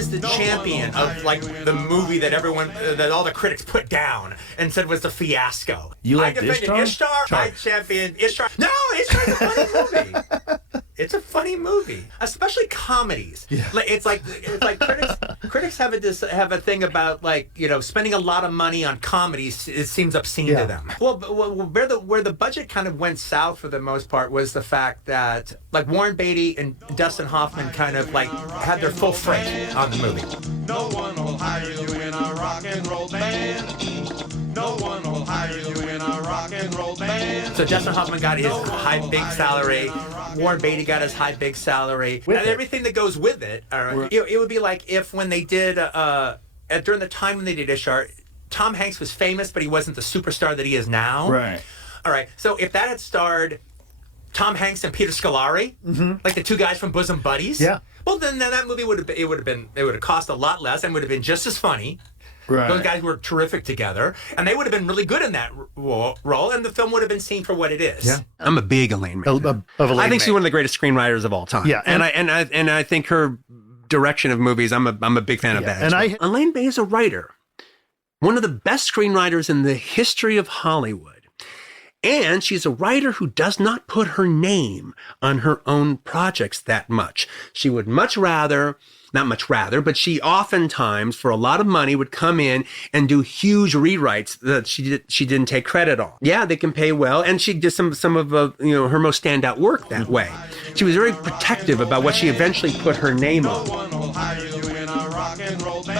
was the champion of like the movie that that all the critics put down and said was a fiasco. You like I defended Ishtar. I championed Ishtar. No, Ishtar's a funny movie. It's a funny movie, especially comedies. Yeah. It's like critics have a thing about like, you know, spending a lot of money on comedies. It seems obscene to them. Well, where the budget kind of went south for the most part was the fact that like Warren Beatty and Dustin Hoffman kind of like had their full freight on the movie. No one will hire you in a rock and roll band. No one will hire you in a rock and roll band. So Dustin Hoffman got his high big salary. Warren Beatty got his high big salary. And everything that goes with it. It would be like if when they did, during the time when they did Ishtar, Tom Hanks was famous, but he wasn't the superstar that he is now. Right. All right. So if that had starred Tom Hanks and Peter Scolari, like the two guys from Bosom Buddies. Yeah. Well, then that movie would have cost a lot less and would have been just as funny. Right. Those guys were terrific together, and they would have been really good in that role, and the film would have been seen for what it is. Yeah. I'm a big Elaine May. Elaine I think May. she's one of the greatest screenwriters of all time. Yeah, and I think her direction of movies, I'm a big fan of that. And Elaine May is a writer, one of the best screenwriters in the history of Hollywood. And she's a writer who does not put her name on her own projects that much. She would but she oftentimes, for a lot of money, would come in and do huge rewrites that she didn't take credit on. Yeah, they can pay well, and she did some of her most standout work that way. She was very protective about what she eventually put her name on. No one will hire you in a rock and roll band.